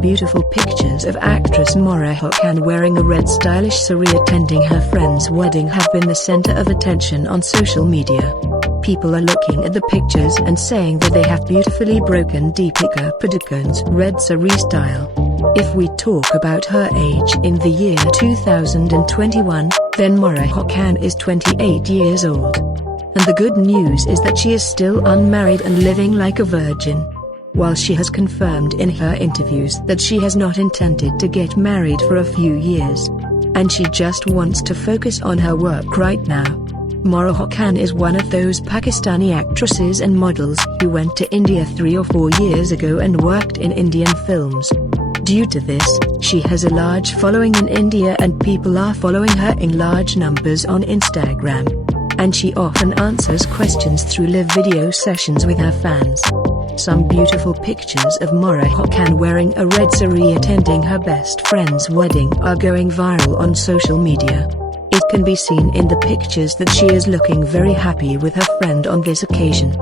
Beautiful pictures of actress Mawra Hocane wearing a red stylish saree attending her friend's wedding have been the center of attention on social media. People are looking at the pictures and saying that they have beautifully broken Deepika Padukone's red saree style. If we talk about her age in the year 2021, then Mawra Hocane is 28 years old. And the good news is that she is still unmarried and living like a virgin. While she has confirmed in her interviews that she has not intended to get married for a few years, and she just wants to focus on her work right now. Mawra Hocane is one of those Pakistani actresses and models who went to India 3 or 4 years ago and worked in Indian films. Due to this, she has a large following in India and people are following her in large numbers on Instagram. And she often answers questions through live video sessions with her fans. Some beautiful pictures of Mawra Hocane wearing a red saree attending her best friend's wedding are going viral on social media. It can be seen in the pictures that she is looking very happy with her friend on this occasion.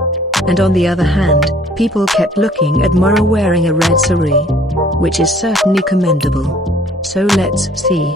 And on the other hand, people kept looking at Mawra wearing a red saree, which is certainly commendable. So let's see.